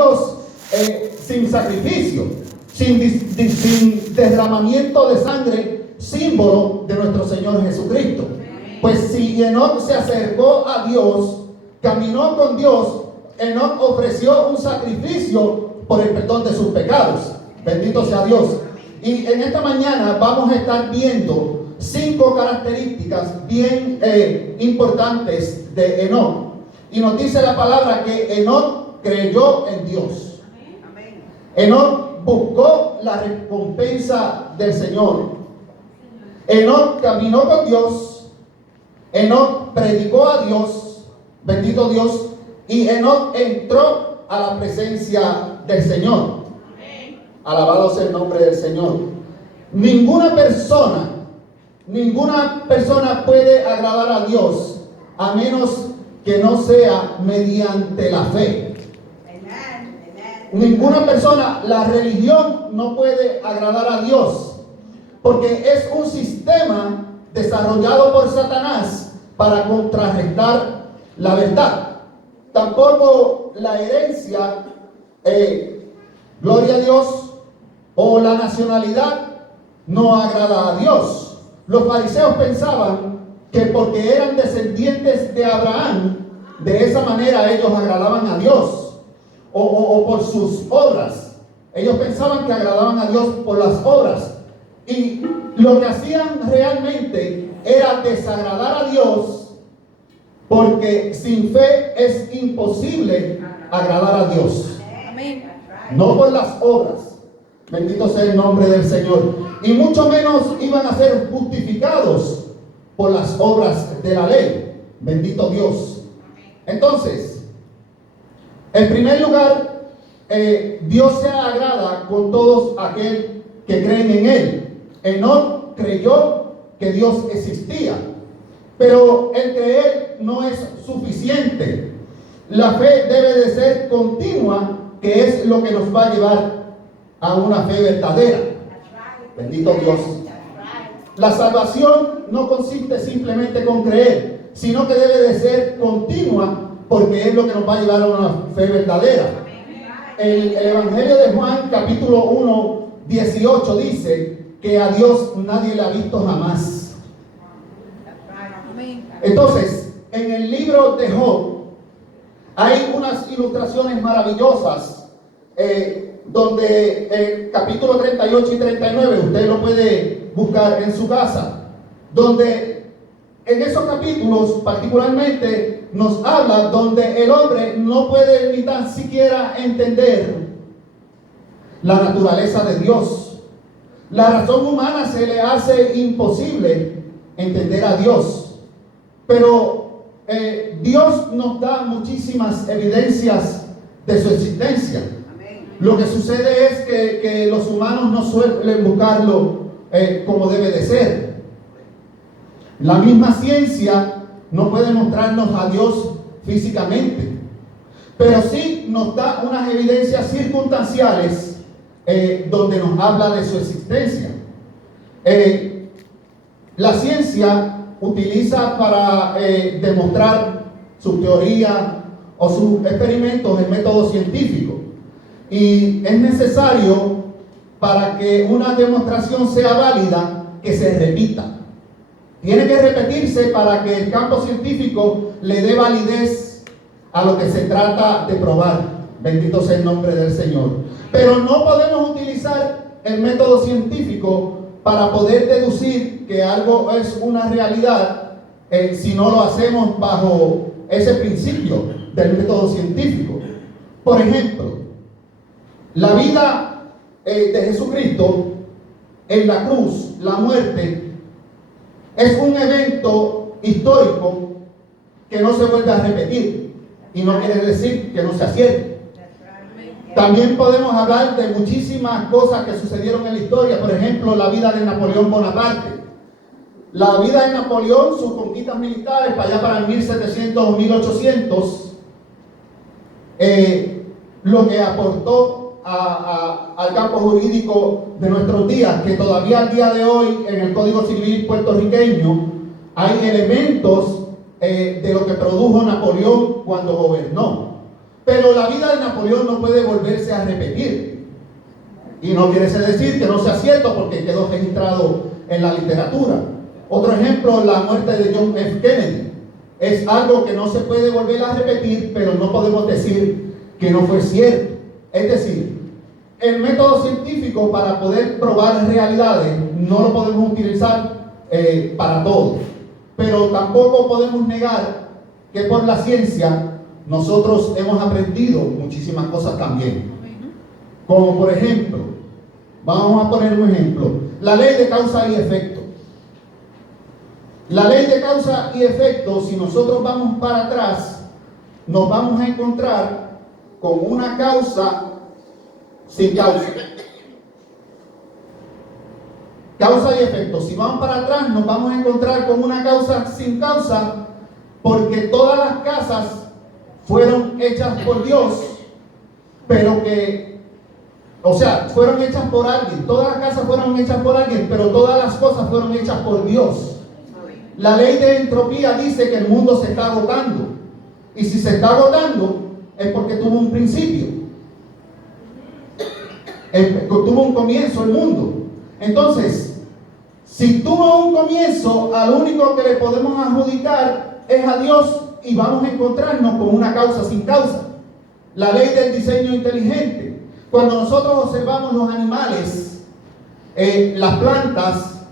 Dios sin sacrificio, sin derramamiento de sangre, símbolo de nuestro Señor Jesucristo. Pues si Enoc se acercó a Dios, caminó con Dios, Enoc ofreció un sacrificio por el perdón de sus pecados. Bendito sea Dios. Y en esta mañana vamos a estar viendo 5 características bien importantes de Enoc. Y nos dice la palabra que Enoc creyó en Dios. Enoc buscó la recompensa del Señor. Enoc caminó con Dios. Enoc predicó a Dios. Bendito Dios. Y Enoc entró a la presencia del Señor. Alabado sea el nombre del Señor. Ninguna persona puede agradar a Dios a menos que no sea mediante la fe. Ninguna persona, la religión no puede agradar a Dios, porque es un sistema desarrollado por Satanás para contrarrestar la verdad. Tampoco la herencia, gloria a Dios, o la nacionalidad no agrada a Dios. Los fariseos pensaban que porque eran descendientes de Abraham, de esa manera ellos agradaban a Dios, o por sus obras. Ellos pensaban que agradaban a Dios por las obras, y lo que hacían realmente era desagradar a Dios, porque sin fe es imposible agradar a Dios. No por las obras. Bendito sea el nombre del Señor. Y mucho menos iban a ser justificados por las obras de la ley. Bendito Dios. Entonces, en primer lugar, Dios se agrada con todos aquellos que creen en Él. Enoc creyó que Dios existía, pero el creer no es suficiente. La fe debe de ser continua, que es lo que nos va a llevar a una fe verdadera. Bendito Dios. La salvación no consiste simplemente con creer, sino que debe de ser continua, porque es lo que nos va a llevar a una fe verdadera. El Evangelio de Juan, capítulo 1, 18, dice que a Dios nadie le ha visto jamás. Entonces, en el libro de Job hay unas ilustraciones maravillosas, donde el capítulo 38 y 39, usted lo puede buscar en su casa, donde en esos capítulos particularmente nos habla donde el hombre no puede ni tan siquiera entender la naturaleza de Dios. La razón humana se le hace imposible entender a Dios, pero Dios nos da muchísimas evidencias de su existencia. Lo que sucede es que los humanos no suelen buscarlo como debe de ser. La misma ciencia no puede mostrarnos a Dios físicamente, pero sí nos da unas evidencias circunstanciales donde nos habla de su existencia. La ciencia utiliza para demostrar su teoría o sus experimentos el método científico, y es necesario para que una demostración sea válida que se repita. Tiene que repetirse para que el campo científico le dé validez a lo que se trata de probar. Bendito sea el nombre del Señor. Pero no podemos utilizar el método científico para poder deducir que algo es una realidad si no lo hacemos bajo ese principio del método científico. Por ejemplo, la vida de Jesucristo en la cruz, la muerte, es un evento histórico que no se vuelve a repetir, y no quiere decir que no se acierte. También podemos hablar de muchísimas cosas que sucedieron en la historia. Por ejemplo, la vida de Napoleón Bonaparte. La vida de Napoleón, sus conquistas militares para allá para el 1700 o 1800, lo que aportó al campo jurídico de nuestros días, que todavía al día de hoy en el Código Civil puertorriqueño hay elementos de lo que produjo Napoleón cuando gobernó. Pero la vida de Napoleón no puede volverse a repetir. Y no quiere decir que no sea cierto, porque quedó registrado en la literatura. Otro ejemplo, la muerte de John F. Kennedy. Es algo que no se puede volver a repetir, pero no podemos decir que no fue cierto. Es decir, el método científico para poder probar realidades no lo podemos utilizar para todo. Pero tampoco podemos negar que por la ciencia nosotros hemos aprendido muchísimas cosas también. Como por ejemplo, vamos a poner un ejemplo, la ley de causa y efecto. La ley de causa y efecto, si nosotros vamos para atrás, nos vamos a encontrar con una causa sin causa. Causa y efecto. Si vamos para atrás, nos vamos a encontrar con una causa sin causa, porque todas las casas fueron hechas por Dios, pero fueron hechas por alguien. Todas las casas fueron hechas por alguien, pero todas las cosas fueron hechas por Dios. La ley de entropía dice que el mundo se está agotando. Y si se está agotando, es porque tuvo un principio. Tuvo un comienzo el mundo. Entonces, si tuvo un comienzo, al único que le podemos adjudicar es a Dios, y vamos a encontrarnos con una causa sin causa. La ley del diseño inteligente. Cuando nosotros observamos los animales, las plantas,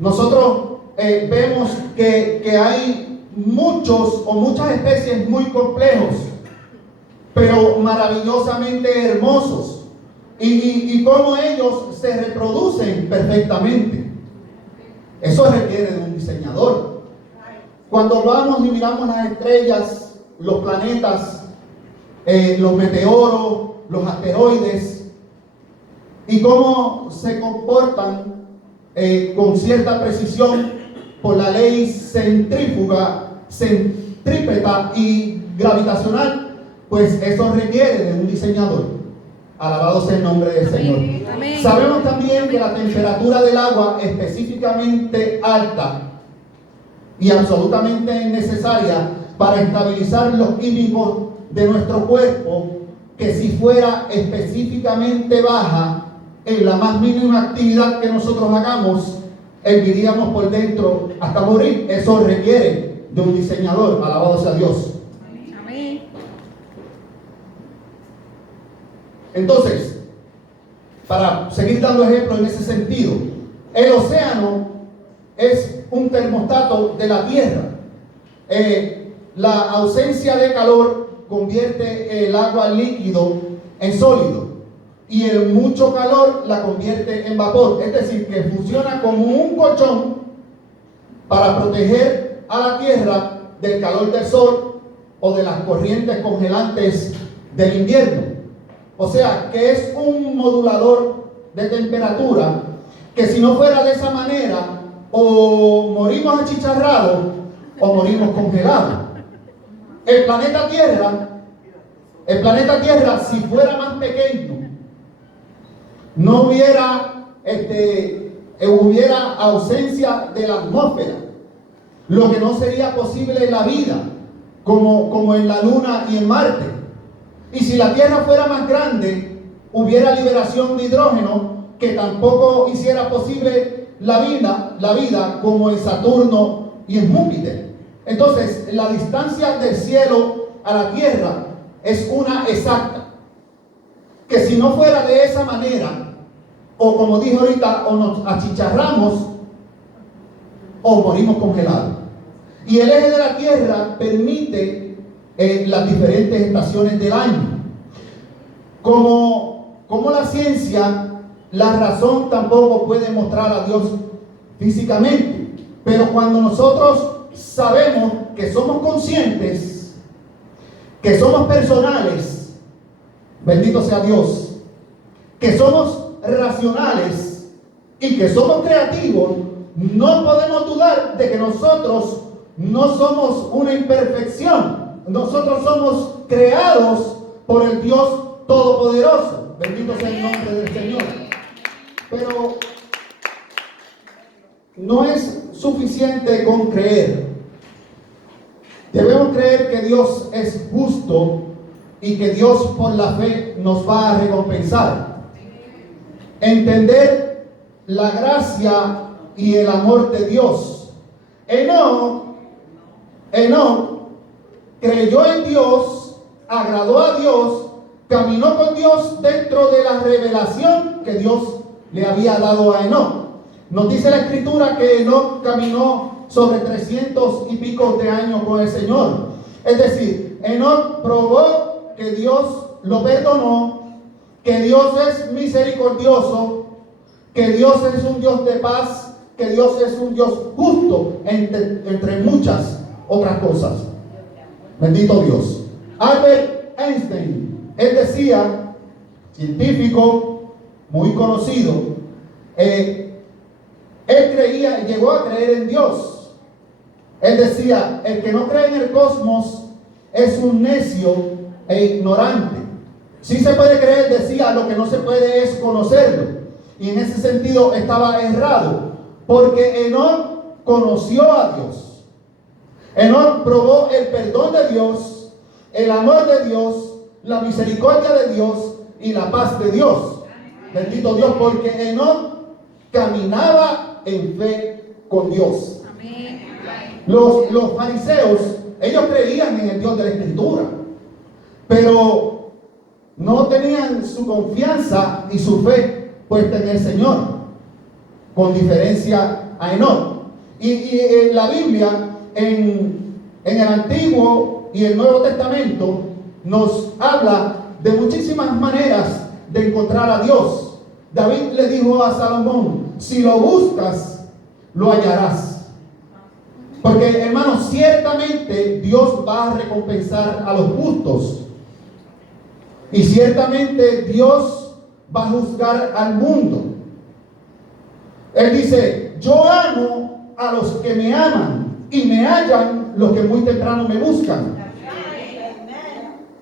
nosotros vemos que hay muchos o muchas especies muy complejos, pero maravillosamente hermosos, y cómo ellos se reproducen perfectamente. Eso requiere de un diseñador. Cuando vamos y miramos las estrellas, los planetas, los meteoros, los asteroides, y cómo se comportan con cierta precisión por la ley centrípeta y gravitacional, pues eso requiere de un diseñador. Alabado sea el nombre del Señor. Amén. Sabemos también que la temperatura del agua específicamente alta y absolutamente necesaria para estabilizar los químicos de nuestro cuerpo, que si fuera específicamente baja en la más mínima actividad que nosotros hagamos, herviríamos por dentro hasta morir. Eso requiere de un diseñador. Alabado sea Dios. Amén. Entonces, para seguir dando ejemplos en ese sentido, el océano es un termostato de la tierra. La ausencia de calor convierte el agua líquido en sólido, y el mucho calor la convierte en vapor. Es decir, que funciona como un colchón para proteger a la tierra del calor del sol o de las corrientes congelantes del invierno. O sea, que es un modulador de temperatura, que si no fuera de esa manera, o morimos achicharrados o morimos congelados. El planeta Tierra, si fuera más pequeño, no hubiera ausencia de la atmósfera, lo que no sería posible en la vida, como en la Luna y en Marte. Y si la Tierra fuera más grande, hubiera liberación de hidrógeno, que tampoco hiciera posible la vida como en Saturno y en Júpiter. Entonces, la distancia del cielo a la Tierra es una exacta, que si no fuera de esa manera, o como dije ahorita, o nos achicharramos o morimos congelados. Y el eje de la Tierra permite las diferentes estaciones del año. Como la ciencia, la razón tampoco puede mostrar a Dios físicamente, pero cuando nosotros sabemos que somos conscientes, que somos personales, bendito sea Dios, que somos racionales y que somos creativos, no podemos dudar de que nosotros no somos una imperfección. Nosotros somos creados por el Dios Todopoderoso. Bendito sea el nombre del Señor. Pero no es suficiente con creer. Debemos creer que Dios es justo y que Dios por la fe nos va a recompensar. Entender la gracia y el amor de Dios. Enoc creyó en Dios, agradó a Dios, caminó con Dios dentro de la revelación que Dios le había dado a Enoc. Nos dice la Escritura que Enoc caminó sobre 300 y pico de años con el Señor. Es decir, Enoc probó que Dios lo perdonó, que Dios es misericordioso, que Dios es un Dios de paz, que Dios es un Dios justo, entre muchas otras cosas. Bendito Dios. Albert Einstein, él decía, científico muy conocido, él creía, llegó a creer en Dios. Él decía, el que no cree en el cosmos es un necio e ignorante. Sí se puede creer, decía, lo que no se puede es conocerlo. Y en ese sentido estaba errado, porque Enoc conoció a Dios. Enoc probó el perdón de Dios, el amor de Dios, la misericordia de Dios y la paz de Dios. Bendito Dios, porque Enoc caminaba en fe con Dios. Los fariseos, ellos creían en el Dios de la Escritura, pero no tenían su confianza y su fe puesta en el Señor, con diferencia a Enoc. Y en la Biblia, en el Antiguo y el Nuevo Testamento, nos habla de muchísimas maneras de encontrar a Dios. David le dijo a Salomón, si lo buscas, lo hallarás. Porque, hermanos, ciertamente Dios va a recompensar a los justos. Y ciertamente Dios va a juzgar al mundo. Él dice, yo amo a los que me aman y me hallan los que muy temprano me buscan.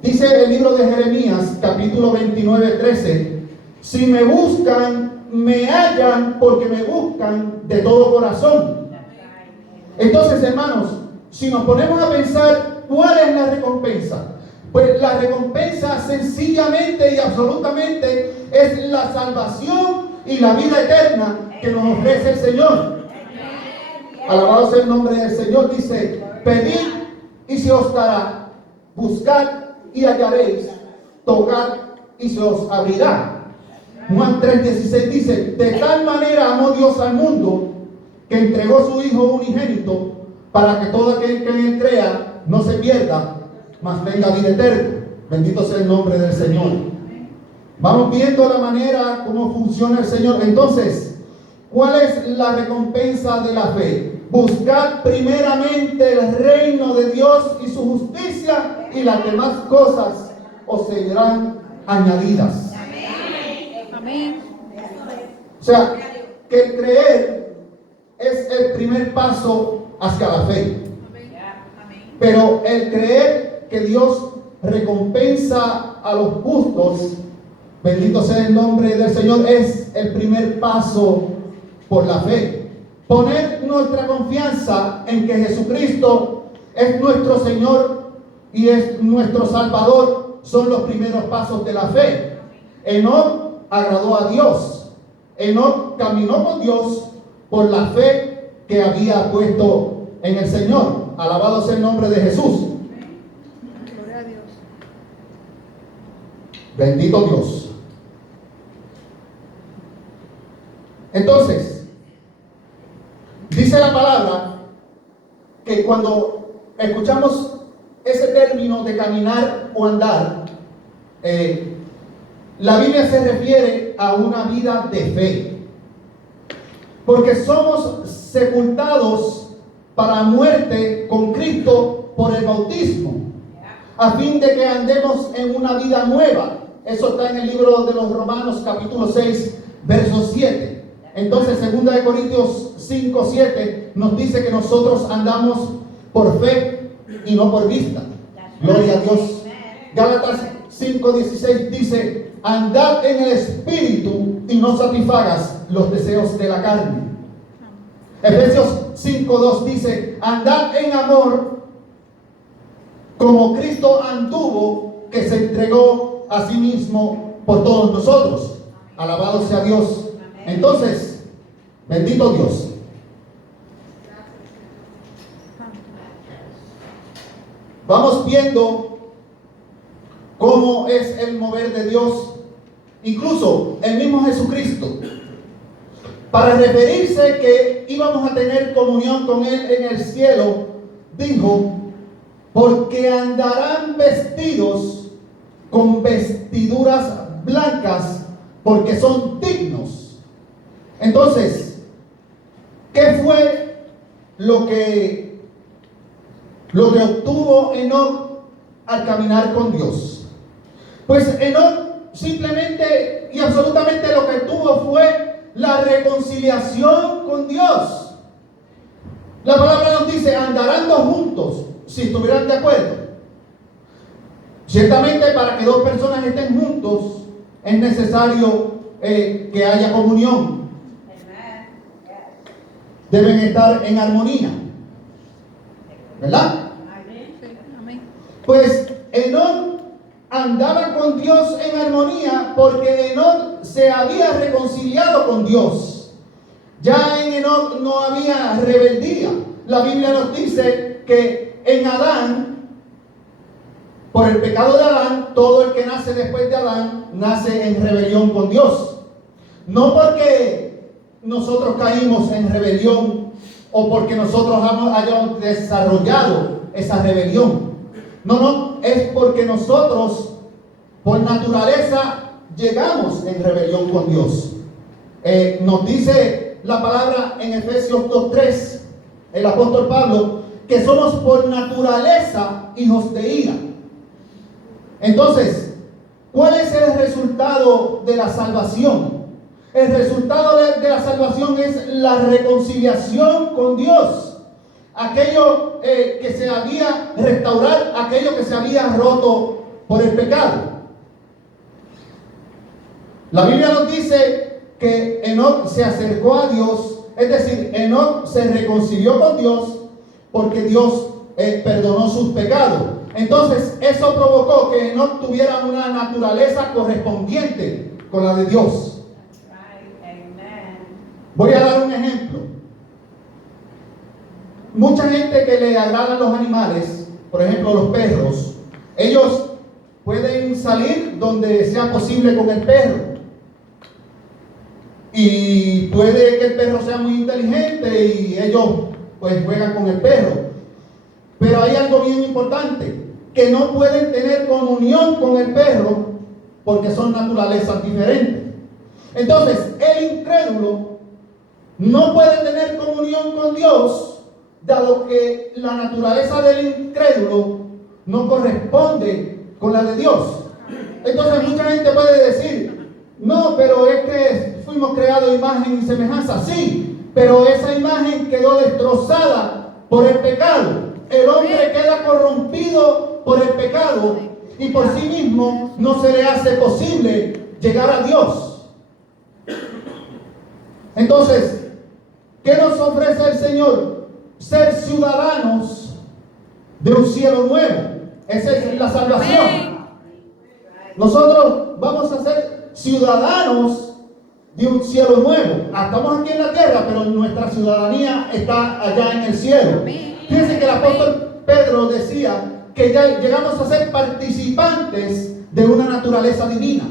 Dice el libro de Jeremías, capítulo 29, 13, si me buscan, me hallan porque me buscan de todo corazón. Entonces, hermanos, si nos ponemos a pensar, ¿cuál es la recompensa? Pues la recompensa sencillamente y absolutamente es la salvación y la vida eterna que nos ofrece el Señor. Alabado sea el nombre del Señor. Dice, pedid y se os dará, buscad y hallaréis, tocad y se os abrirá. Juan 3:16 dice, de tal manera amó Dios al mundo que entregó su Hijo unigénito para que todo aquel que en él crea no se pierda, mas tenga vida eterna. Bendito sea el nombre del Señor. Vamos viendo la manera como funciona el Señor. Entonces, ¿cuál es la recompensa de la fe? Buscad primeramente el reino de Dios y su justicia, y las demás cosas os serán añadidas. Amén. O sea, que el creer es el primer paso hacia la fe. Pero el creer que Dios recompensa a los justos, bendito sea el nombre del Señor, es el primer paso por la fe. Poner nuestra confianza en que Jesucristo es nuestro Señor y es nuestro Salvador son los primeros pasos de la fe. Enoc agradó a Dios. Enoc caminó con Dios por la fe que había puesto en el Señor. Alabado sea el nombre de Jesús. Gloria a Dios. Bendito Dios. Entonces, dice la palabra que cuando escuchamos ese término de caminar o andar, la Biblia se refiere a una vida de fe. Porque somos sepultados para muerte con Cristo por el bautismo, a fin de que andemos en una vida nueva. Eso está en el libro de los Romanos, capítulo 6, verso 7. Entonces, 2 Corintios 5, 7 nos dice que nosotros andamos por fe y no por vista. Gloria a Dios. Gálatas 5, 16 dice, andad en el Espíritu y no satisfagas los deseos de la carne. Efesios 5:2 dice, andad en amor como Cristo anduvo, que se entregó a sí mismo por todos nosotros. Alabado sea Dios. Entonces, bendito Dios. Vamos viendo cómo es el mover de Dios. Incluso el mismo Jesucristo, para referirse que íbamos a tener comunión con Él en el cielo, dijo: porque andarán vestidos con vestiduras blancas, porque son dignos. Entonces, ¿qué fue lo que obtuvo Enoc al caminar con Dios? Pues Enoc simplemente y absolutamente lo que tuvo fue la reconciliación con Dios. La palabra nos dice: andarán dos juntos, si estuvieran de acuerdo. Ciertamente, para que dos personas estén juntos es necesario que haya comunión. Deben estar en armonía, ¿verdad? Pues Enoc andaba con Dios en armonía porque Enoc se había reconciliado con Dios. Ya en Enoc no había rebeldía. La Biblia nos dice que en Adán, por el pecado de Adán, todo el que nace después de Adán nace en rebelión con Dios. No porque nosotros caímos en rebelión o porque nosotros hayamos desarrollado esa rebelión. No, es porque nosotros por naturaleza llegamos en rebelión con Dios. Nos dice la palabra en Efesios 2:3, el apóstol Pablo, que somos por naturaleza hijos de ira. Entonces, ¿cuál es el resultado de la salvación? El resultado de la salvación es la reconciliación con Dios. Aquello que se había restaurar, aquello que se había roto por el pecado. La Biblia nos dice que Enoc se acercó a Dios, es decir, Enoc se reconcilió con Dios porque Dios perdonó sus pecados. Entonces, eso provocó que Enoc tuviera una naturaleza correspondiente con la de Dios. Voy a dar un ejemplo. Mucha gente que le agradan los animales, por ejemplo los perros, ellos pueden salir donde sea posible con el perro. Y puede que el perro sea muy inteligente y ellos pues juegan con el perro. Pero hay algo bien importante, que no pueden tener comunión con el perro porque son naturalezas diferentes. Entonces, el incrédulo no puede tener comunión con Dios, dado que la naturaleza del incrédulo no corresponde con la de Dios. Entonces mucha gente puede decir: no, pero es que fuimos creados a imagen y semejanza. Sí, pero esa imagen quedó destrozada por el pecado. El hombre queda corrompido por el pecado y por sí mismo no se le hace posible llegar a Dios. Entonces, ¿qué nos ofrece el Señor? Ser ciudadanos de un cielo nuevo. Esa es la salvación. Nosotros vamos a ser ciudadanos de un cielo nuevo. Estamos aquí en la tierra, pero nuestra ciudadanía está allá en el cielo. Fíjense que el apóstol Pedro decía que ya llegamos a ser participantes de una naturaleza divina.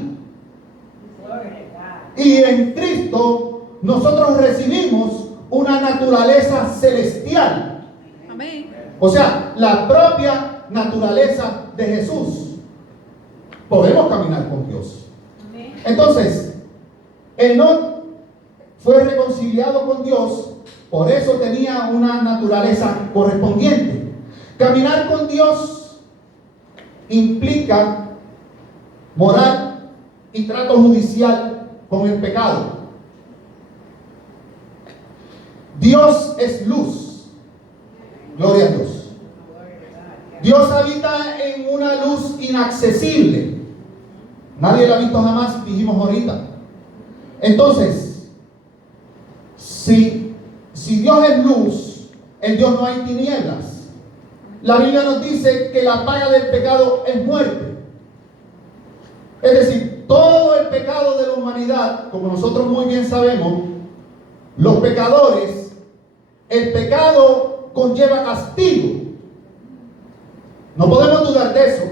Y en Cristo nosotros recibimos una naturaleza celestial. Amén. O sea, la propia naturaleza de Jesús. Podemos caminar con Dios. Amén. Entonces, Enoc fue reconciliado con Dios, por eso tenía una naturaleza correspondiente. Caminar con Dios implica moral y trato judicial con el pecado. Dios es luz. Gloria a Dios. Dios habita en una luz inaccesible. Nadie la ha visto jamás, dijimos ahorita. Entonces, si Dios es luz, en Dios no hay tinieblas. La Biblia nos dice que la paga del pecado es muerte. Es decir, todo el pecado de la humanidad, como nosotros muy bien sabemos, los pecadores, el pecado conlleva castigo. No podemos dudar de eso.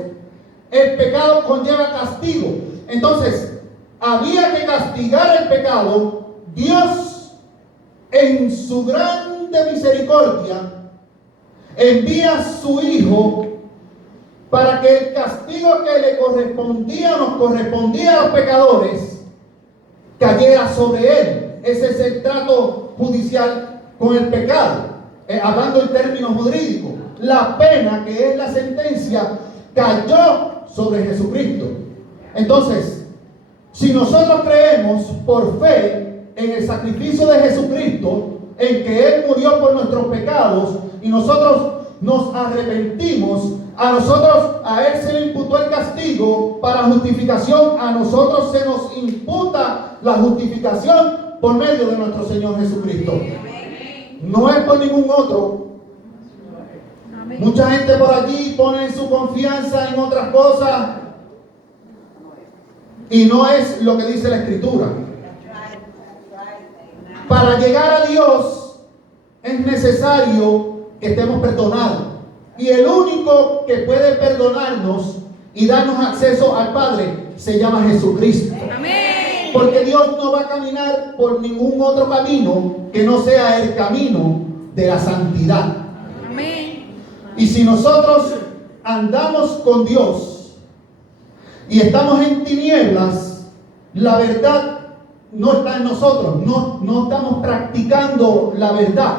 El pecado conlleva castigo. Entonces, había que castigar el pecado. Dios, en su grande misericordia, envía a su Hijo para que el castigo que le correspondía, nos correspondía a los pecadores, cayera sobre él. Ese es el trato judicial con el pecado, hablando en términos jurídicos. La pena, que es la sentencia, cayó sobre Jesucristo. Entonces, si nosotros creemos por fe en el sacrificio de Jesucristo, en que Él murió por nuestros pecados, y nosotros nos arrepentimos, a Él se le imputó el castigo para justificación, a nosotros se nos imputa la justificación por medio de nuestro Señor Jesucristo. No es por ningún otro. Mucha gente por allí pone su confianza en otras cosas y no es lo que dice la Escritura. Para llegar a Dios es necesario que estemos perdonados. Y el único que puede perdonarnos y darnos acceso al Padre se llama Jesucristo. Amén. Porque Dios no va a caminar por ningún otro camino que no sea el camino de la santidad. Amén. Y si nosotros andamos con Dios y estamos en tinieblas, la verdad no está en nosotros, no estamos practicando la verdad.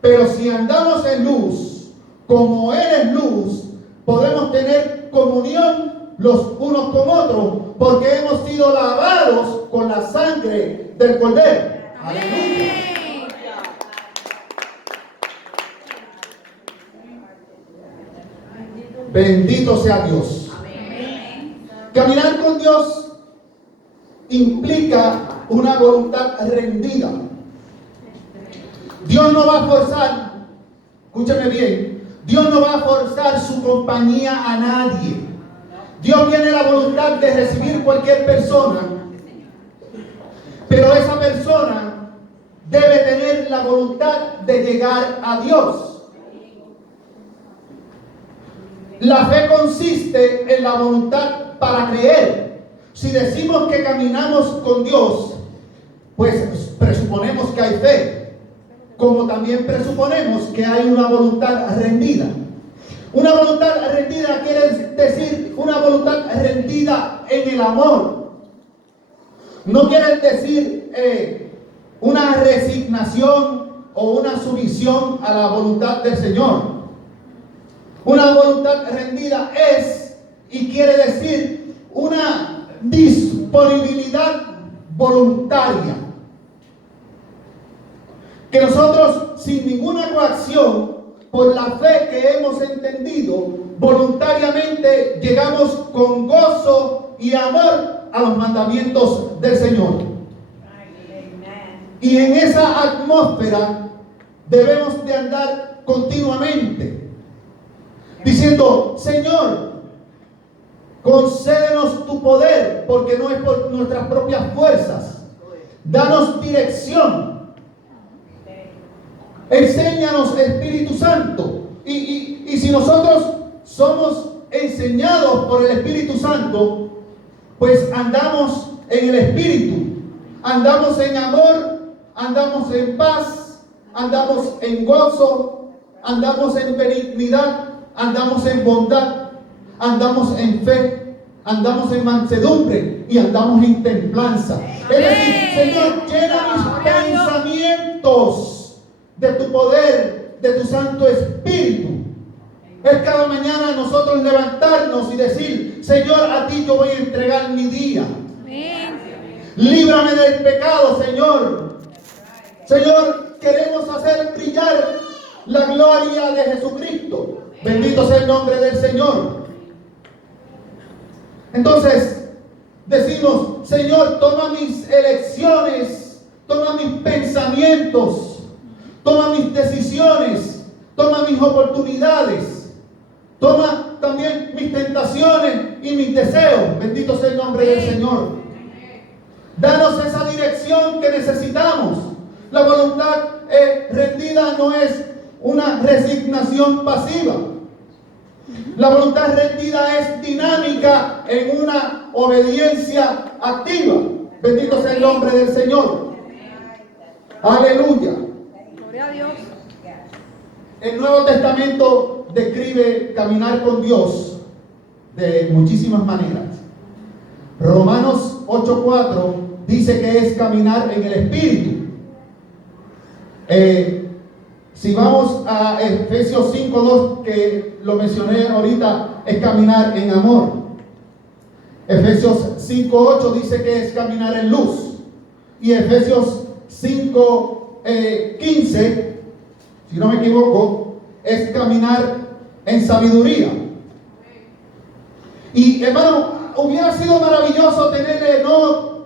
Pero si andamos en luz, como Él es luz, podemos tener comunión los unos con otros, porque hemos sido lavados con la sangre del Cordero. Aleluya. Bendito sea Dios. Caminar con Dios implica una voluntad rendida. Dios no va a forzar, escúchame bien, Dios no va a forzar su compañía a nadie. Dios tiene la voluntad de recibir cualquier persona, pero esa persona debe tener la voluntad de llegar a Dios. La fe consiste en la voluntad para creer. Si decimos que caminamos con Dios, pues presuponemos que hay fe, como también presuponemos que hay una voluntad rendida. Una voluntad rendida quiere decir una voluntad rendida en el amor. No quiere decir una resignación o una sumisión a la voluntad del Señor. Una voluntad rendida es y quiere decir una disponibilidad voluntaria. Que nosotros, sin ninguna coacción, por la fe que hemos entendido, voluntariamente llegamos con gozo y amor a los mandamientos del Señor. Y en esa atmósfera debemos de andar continuamente, diciendo: Señor, concédenos tu poder, porque no es por nuestras propias fuerzas. Danos dirección. Enséñanos, Espíritu Santo. Y si nosotros somos enseñados por el Espíritu Santo, pues andamos en el Espíritu, andamos en amor, andamos en paz, andamos en gozo, andamos en benignidad, andamos en bondad, andamos en fe, andamos en mansedumbre y andamos en templanza. Es decir, Señor, llena mis pensamientos de tu poder, de tu Santo Espíritu. Es cada mañana nosotros levantarnos y decir: Señor, a ti yo voy a entregar mi día. Líbrame del pecado, Señor. Señor, queremos hacer brillar la gloria de Jesucristo. Bendito sea el nombre del Señor. Entonces decimos: Señor, toma mis elecciones, toma mis pensamientos, toma mis decisiones, toma mis oportunidades, toma también mis tentaciones y mis deseos. Bendito sea el nombre del Señor. Danos esa dirección que necesitamos. La voluntad rendida no es una resignación pasiva. La voluntad rendida es dinámica en una obediencia activa. Bendito sea el nombre del Señor. Aleluya. Gloria a Dios. El Nuevo Testamento describe caminar con Dios de muchísimas maneras. Romanos 8:4 dice que es caminar en el Espíritu. Si vamos a Efesios 5:2, que lo mencioné ahorita, es caminar en amor. Efesios 5:8 dice que es caminar en luz. Y Efesios 5:15, si no me equivoco, es caminar en sabiduría. Y hermano, hubiera sido maravilloso tener a Enoc,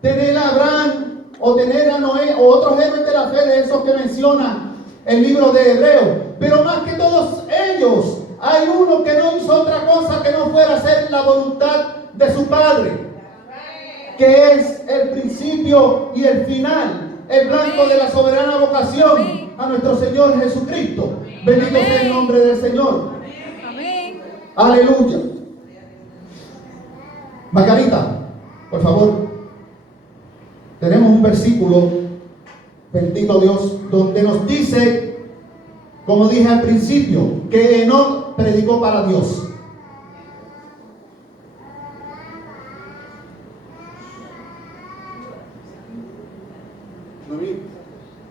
tener a Abraham, o tener a Noé, o otros héroes de la fe, de esos que menciona el libro de Hebreos. Pero más que todos ellos, hay uno que no hizo otra cosa que no fuera hacer la voluntad de su Padre, que es el principio y el final, el blanco de la soberana vocación a nuestro Señor Jesucristo. Bendito sea el nombre del Señor. Amén. Aleluya. Margarita, por favor. Tenemos un versículo, bendito Dios, donde nos dice, como dije al principio, que Enoc predicó para Dios. Noemí,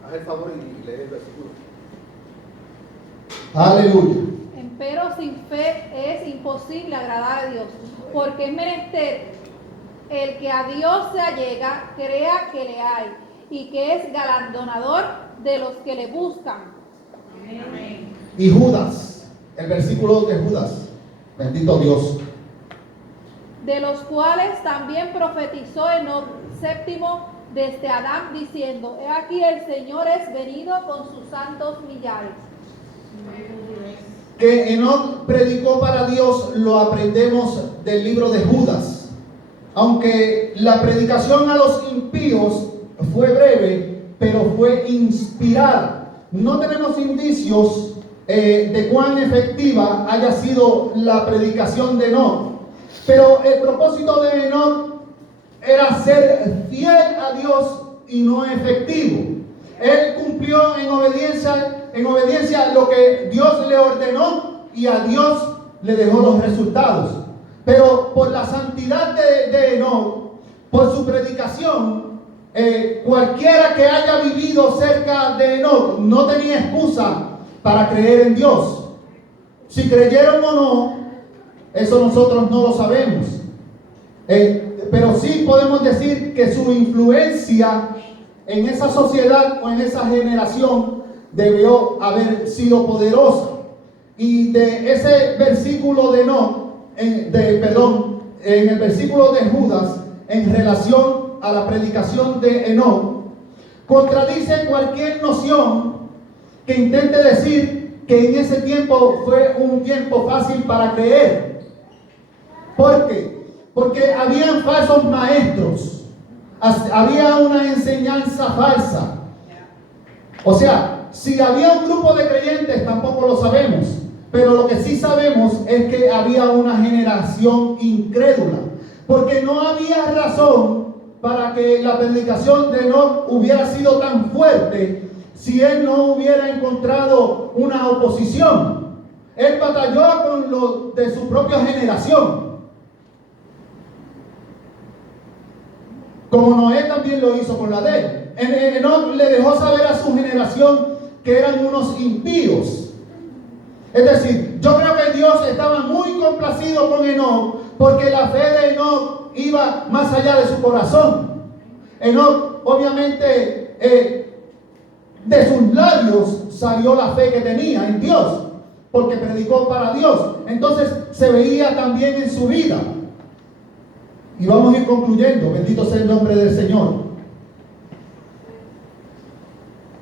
haz el favor y lee el versículo. Aleluya. Empero sin fe es imposible agradar a Dios, porque es menester el que a Dios se allega, crea que le hay, y que es galardonador de los que le buscan. Amén. Y Judas, el versículo de Judas, bendito Dios. De los cuales también profetizó Enoc séptimo desde Adán, diciendo: he aquí el Señor es venido con sus santos millares. Que Enoc predicó para Dios lo aprendemos del libro de Judas. Aunque la predicación a los impíos fue breve, pero fue inspirada. No tenemos indicios de cuán efectiva haya sido la predicación de Enoc. Pero el propósito de Enoc era ser fiel a Dios y no efectivo. Él cumplió en obediencia lo que Dios le ordenó, y a Dios le dejó los resultados. Pero por la santidad de Enoc, por su predicación, cualquiera que haya vivido cerca de Enoc no tenía excusa para creer en Dios. Si creyeron o no, eso nosotros no lo sabemos. Pero sí podemos decir que su influencia en esa sociedad o en esa generación debió haber sido poderosa. Y de ese versículo de Enoc, en el versículo de Judas, en relación a la predicación de Enoc, contradice cualquier noción que intente decir que en ese tiempo fue un tiempo fácil para creer. ¿Por qué? Porque habían falsos maestros, había una enseñanza falsa. O sea, si había un grupo de creyentes tampoco lo sabemos. Pero lo que sí sabemos es que había una generación incrédula, porque no había razón para que la predicación de Enoc hubiera sido tan fuerte si él no hubiera encontrado una oposición. Él batalló con los de su propia generación, como Noé también lo hizo con la de él. Enoc le dejó saber a su generación que eran unos impíos. Es decir, yo creo que Dios estaba muy complacido con Enoc, porque la fe de Enoc iba más allá de su corazón. Enoc, obviamente, de sus labios salió la fe que tenía en Dios, porque predicó para Dios. Entonces se veía también en su vida. Y vamos a ir concluyendo. Bendito sea el nombre del Señor.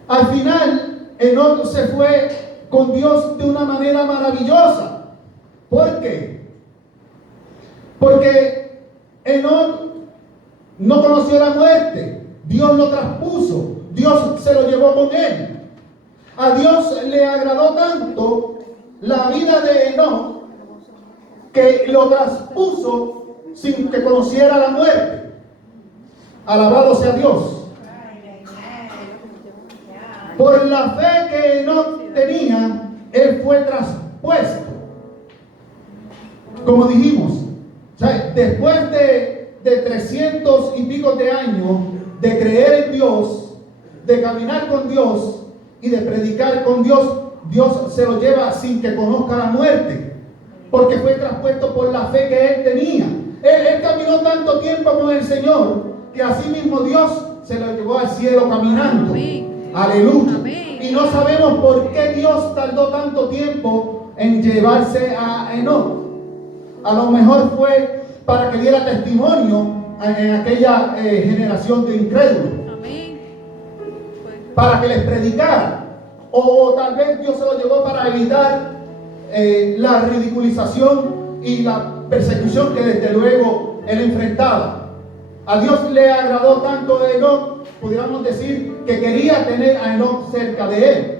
Al final, Enoc se fue con Dios de una manera maravillosa. ¿Por qué? Porque Enoc no conoció la muerte. Dios lo traspuso. Dios se lo llevó con él. A Dios le agradó tanto la vida de Enoc que lo traspuso sin que conociera la muerte. Alabado sea Dios. Por la fe que Enoc tenía, él fue traspuesto. Como dijimos, después de 300 y pico de años de creer en Dios, de caminar con Dios y de predicar con Dios, Dios se lo lleva sin que conozca la muerte, porque fue traspuesto por la fe que él tenía. Él caminó tanto tiempo con el Señor que así mismo Dios se lo llevó al cielo caminando. Amén. Aleluya. Amén. Y no sabemos por qué Dios tardó tanto tiempo en llevarse a Enoc. A lo mejor fue para que diera testimonio en aquella generación de incrédulos. Amén. Para que les predicara. O tal vez Dios se lo llevó para evitar la ridiculización y la persecución que desde luego él enfrentaba. A Dios le agradó tanto de Enoc, pudiéramos decir que quería tener a Enoc cerca de él,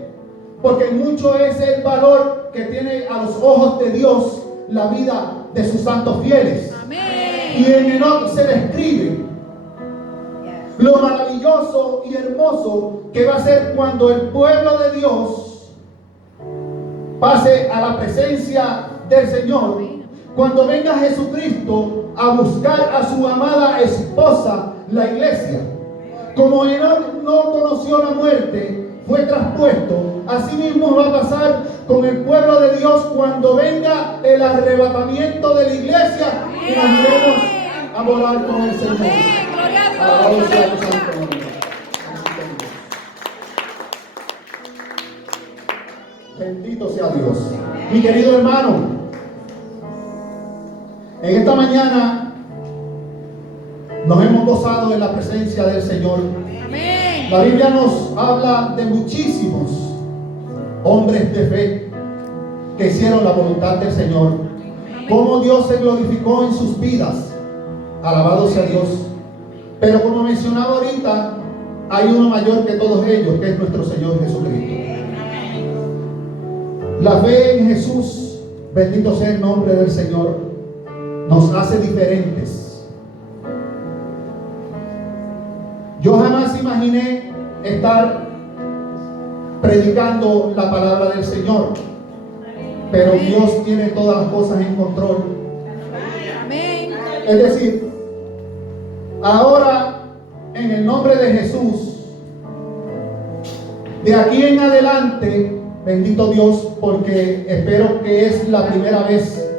porque mucho es el valor que tiene a los ojos de Dios la vida de sus santos fieles. Amén. Y en Enoc se describe lo maravilloso y hermoso que va a ser cuando el pueblo de Dios pase a la presencia del Señor, cuando venga Jesucristo a buscar a su amada esposa, la iglesia. Como Enoc no conoció la muerte, fue traspuesto, así mismo va a pasar con el pueblo de Dios cuando venga el arrebatamiento de la iglesia y nos iremos a morar con el Señor. Alabado sea tu santo nombre. Bendito sea Dios. Mi querido hermano, en esta mañana nos hemos gozado en la presencia del Señor. Amén. La Biblia nos habla de muchísimos hombres de fe que hicieron la voluntad del Señor. Cómo Dios se glorificó en sus vidas. Alabado sea Dios. Pero como mencionaba ahorita, hay uno mayor que todos ellos, que es nuestro Señor Jesucristo. La fe en Jesús, bendito sea el nombre del Señor, nos hace diferentes. Yo jamás imaginé estar predicando la palabra del Señor, pero Dios tiene todas las cosas en control. Amén. Es decir, ahora en el nombre de Jesús, de aquí en adelante, bendito Dios, porque espero que es la primera vez